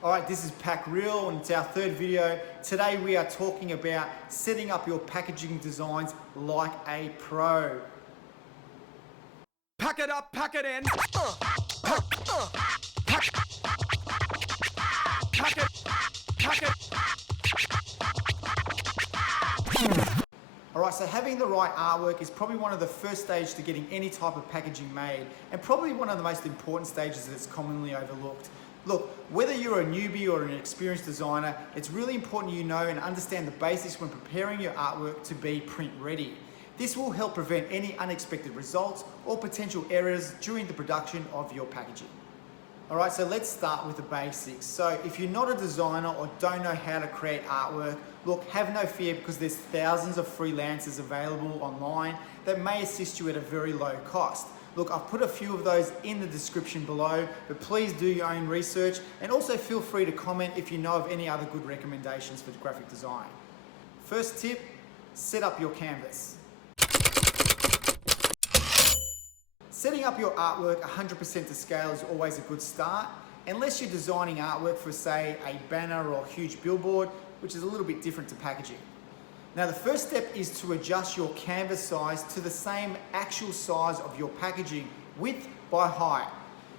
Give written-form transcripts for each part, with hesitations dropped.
Alright, this is Pack Real and it's our third video. Today we are talking about setting up your packaging designs like a pro. Pack it up, pack it in. Pack it. Alright, so having the right artwork is probably one of the first stages to getting any type of packaging made, and probably one of the most important stages that's commonly overlooked. Look, whether you're a newbie or an experienced designer, it's really important you know and understand the basics when preparing your artwork to be print ready. This will help prevent any unexpected results or potential errors during the production of your packaging. Alright, so let's start with the basics. So if you're not a designer or don't know how to create artwork, look, have no fear because there's thousands of freelancers available online that may assist you at a very low cost. Look, I've put a few of those in the description below, but please do your own research and also feel free to comment if you know of any other good recommendations for graphic design. First tip, set up your canvas. Setting up your artwork 100% to scale is always a good start, unless you're designing artwork for, say, a banner or a huge billboard, which is a little bit different to packaging. Now, the first step is to adjust your canvas size to the same actual size of your packaging, width by height.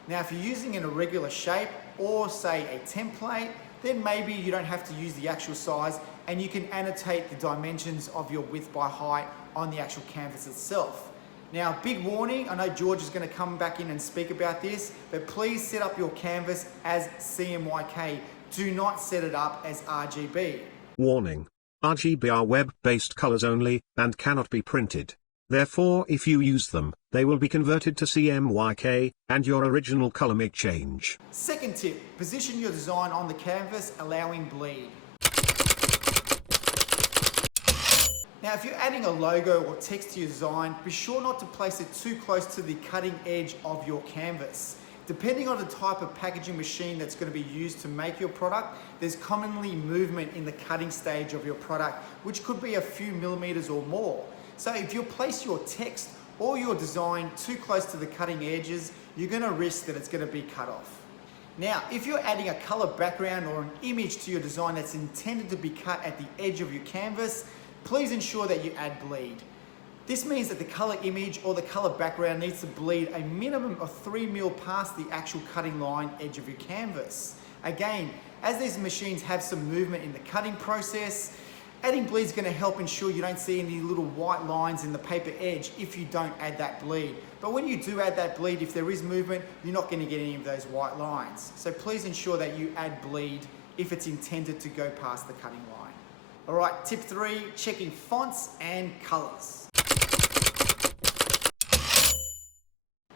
Now, if you're using an irregular shape or, say, a template, then maybe you don't have to use the actual size and you can annotate the dimensions of your width by height on the actual canvas itself. Now, big warning, I know George is going to come back in and speak about this, but please set up your canvas as CMYK. Do not set it up as RGB. Warning. RGB are web-based colors only, and cannot be printed. Therefore, if you use them, they will be converted to CMYK, and your original color may change. Second tip, position your design on the canvas, allowing bleed. Now, if you're adding a logo or text to your design, be sure not to place it too close to the cutting edge of your canvas. Depending on the type of packaging machine that's going to be used to make your product, there's commonly movement in the cutting stage of your product, which could be a few millimeters or more. So if you place your text or your design too close to the cutting edges, you're going to risk that it's going to be cut off. Now, if you're adding a color background or an image to your design that's intended to be cut at the edge of your canvas, please ensure that you add bleed. This means that the color image or the color background needs to bleed a minimum of 3 mil past the actual cutting line edge of your canvas. Again, as these machines have some movement in the cutting process, adding bleed is going to help ensure you don't see any little white lines in the paper edge if you don't add that bleed. But when you do add that bleed, if there is movement, you're not going to get any of those white lines. So please ensure that you add bleed if it's intended to go past the cutting line. Alright, tip 3, checking fonts and colors.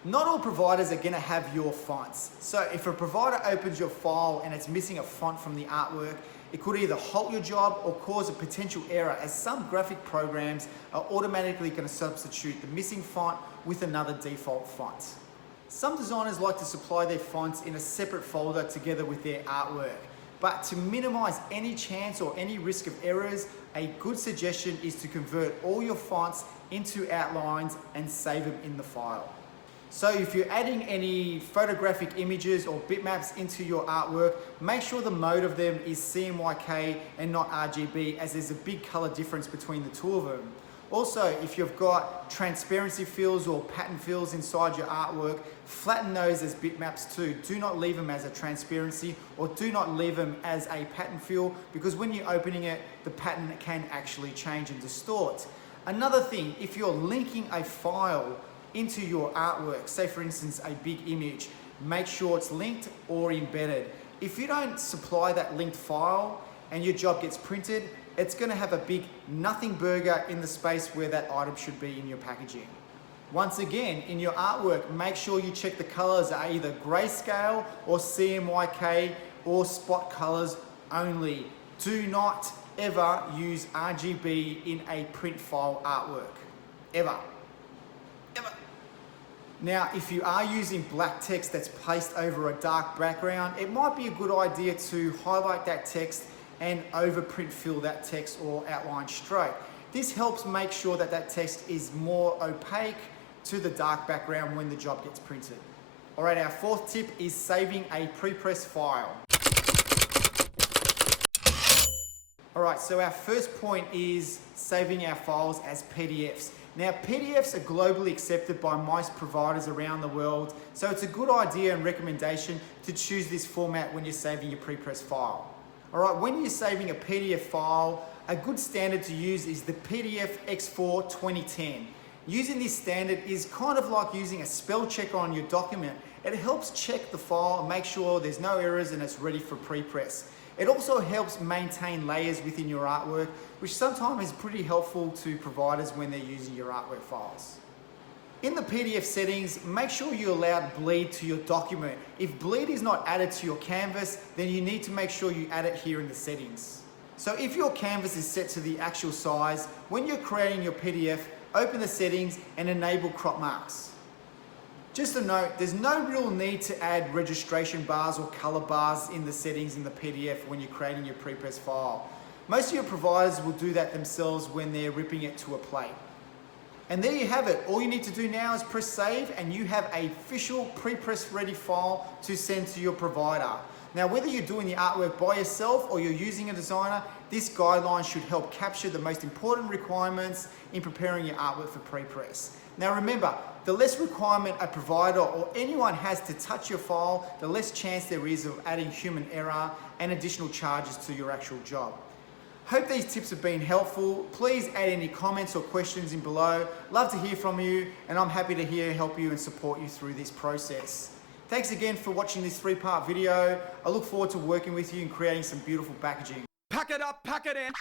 Not all providers are going to have your fonts. So if a provider opens your file and it's missing a font from the artwork, it could either halt your job or cause a potential error, as some graphic programs are automatically going to substitute the missing font with another default font. Some designers like to supply their fonts in a separate folder together with their artwork. But to minimize any chance or any risk of errors, a good suggestion is to convert all your fonts into outlines and save them in the file. So if you're adding any photographic images or bitmaps into your artwork, make sure the mode of them is CMYK and not RGB, as there's a big color difference between the two of them. Also, if you've got transparency fills or pattern fills inside your artwork, flatten those as bitmaps too. Do not leave them as a transparency or do not leave them as a pattern fill, because when you're opening it, the pattern can actually change and distort. Another thing, if you're linking a file into your artwork, say for instance a big image, make sure it's linked or embedded. If you don't supply that linked file and your job gets printed, it's going to have a big nothing burger in the space where that item should be in your packaging. Once again, in your artwork, make sure you check the colors are either grayscale or CMYK or spot colors only. Do not ever use RGB in a print file artwork. Ever. Now, if you are using black text that's placed over a dark background, it might be a good idea to highlight that text and overprint fill that text or outline stroke. This helps make sure that that text is more opaque to the dark background when the job gets printed. All right, our fourth tip is saving a prepress file. Alright, so our first point is saving our files as PDFs. Now, PDFs are globally accepted by most providers around the world, so it's a good idea and recommendation to choose this format when you're saving your Prepress file. Alright, when you're saving a PDF file, a good standard to use is the PDF X4 2010. Using this standard is kind of like using a spell checker on your document. It helps check the file and make sure there's no errors and it's ready for prepress. It also helps maintain layers within your artwork, which sometimes is pretty helpful to providers when they're using your artwork files. In the PDF settings, make sure you allow bleed to your document. If bleed is not added to your canvas, then you need to make sure you add it here in the settings. So if your canvas is set to the actual size, when you're creating your PDF, open the settings and enable crop marks. Just a note, there's no real need to add registration bars or color bars in the settings in the PDF when you're creating your Prepress file. Most of your providers will do that themselves when they're ripping it to a plate. And there you have it. All you need to do now is press save and you have an official Prepress ready file to send to your provider. Now, whether you're doing the artwork by yourself or you're using a designer, this guideline should help capture the most important requirements in preparing your artwork for Prepress. Now remember, the less requirement a provider or anyone has to touch your file, the less chance there is of adding human error and additional charges to your actual job. Hope these tips have been helpful. Please add any comments or questions in below. Love to hear from you, and I'm happy to help you and support you through this process. Thanks again for watching this 3-part video. I look forward to working with you and creating some beautiful packaging. Pack it up, pack it in.